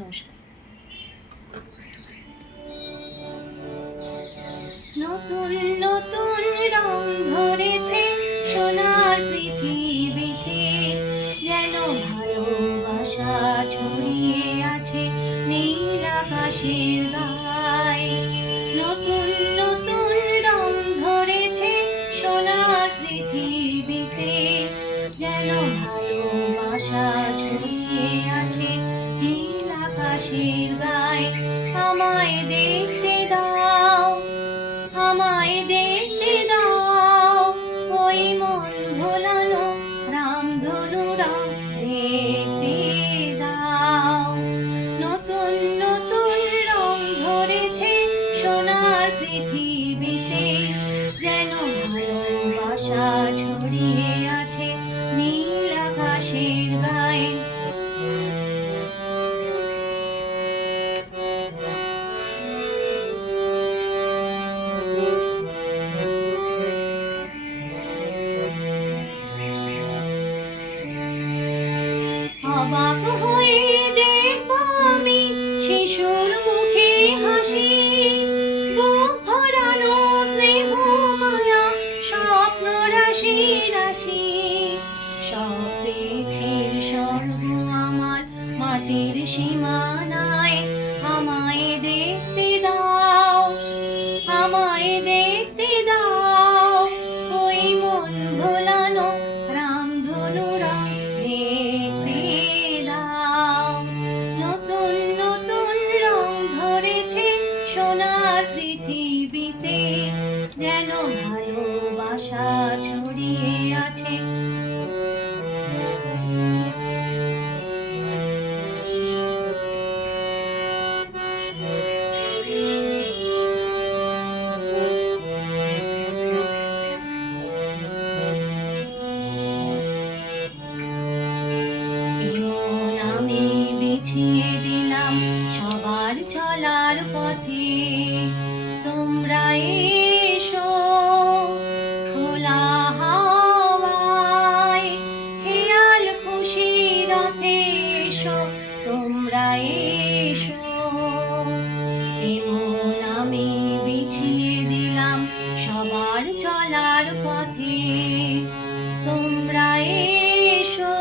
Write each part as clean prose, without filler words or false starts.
নমস্কার। নতুন নতুন রং ধরেছে সোনার পৃথিবীতে, যেন ভালোবাসা ছড়িয়ে আছে নীল আকাশের গায়ে। নতুন নতুন রং ধরেছে সোনার পৃথিবীতে, যেন ভালোবাসা ছড়িয়ে আছে নীল আকাশের গায়ে। আমায় দেখতে দাও, আমায় দেখতে দাও, ওই মন ভোলানো রামধনু রং দেখতে দাও। নতুন নতুন রং ধরেছে সোনার পৃথিবীতে, যেন ভালোবাসা ছড়িয়ে আছে নীল আকাশের গায়ে। অবাক হয়ে দেখব আমি শিশুর মুখে হাসি, বুক ভরানো স্নেহ মায়া স্বপ্ন রাশি রাশি। সব পেয়েছি স্বর্গ আমার মাটির সীমানায়। আমায় দেখতে দাও, আমায় দেখতে দাও, ওই মন ভোলানো রামধনু রং দেখতে দাও। নতুন নতুন রং ধরেছে সোনার পৃথিবীতে, যেন ভালোবাসা ছড়িয়ে আছে। আমি বিছিয়ে দিলাম সবার চলার পথে, তোমরা এসো খোলা হাওয়ায়, খেয়াল খুশি রথে এসো তোমরা এসো। এমন আমি বিছিয়ে দিলাম সবার চলার পথে, তোমরা এসো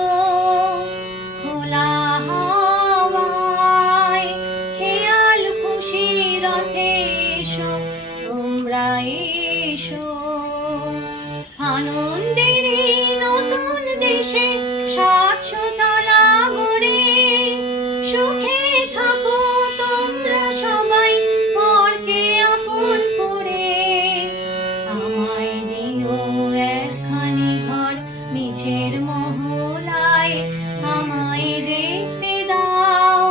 খোলা হাওয়ায়, খেয়াল খুশি রথে এসো তোমরা এসো। আনন্দের এই নতুন দেশে ৭০০ তলা গড়ে, সুখে থাকো তোমরা সবাই পরকে আপন করে। আমায় দিও একখানি ঘর নিচের মহলায়। আমায় দেখতে দাও,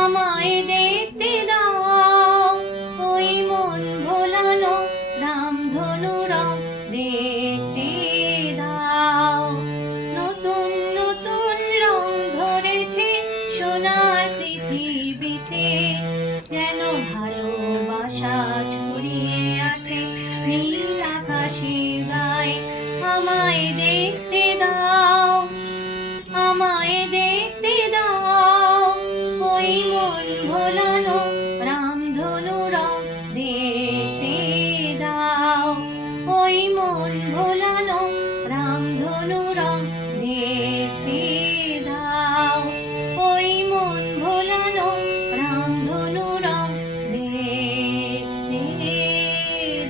আমায় দেখতে দাও, ওই মন ভোলানো রামধনু রং দেখতে দাও। নতুন নতুন রং ধরেছে সোনার পৃথিবীতে, যেন ভালোবাসা ছড়িয়ে আছে নীল আকাশের গায়ে। আমায় দেখতে দাও, আমায় দেখতে দাও, ওই মন ভোলানো রামধনু রং দেখতে দাও। ওই মন ভোলানো রামধনু রং দেখতে দাও। ওই মন ভোলানো রামধনু রং দেখতে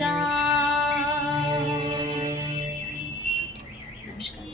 দাও। নমস্কার।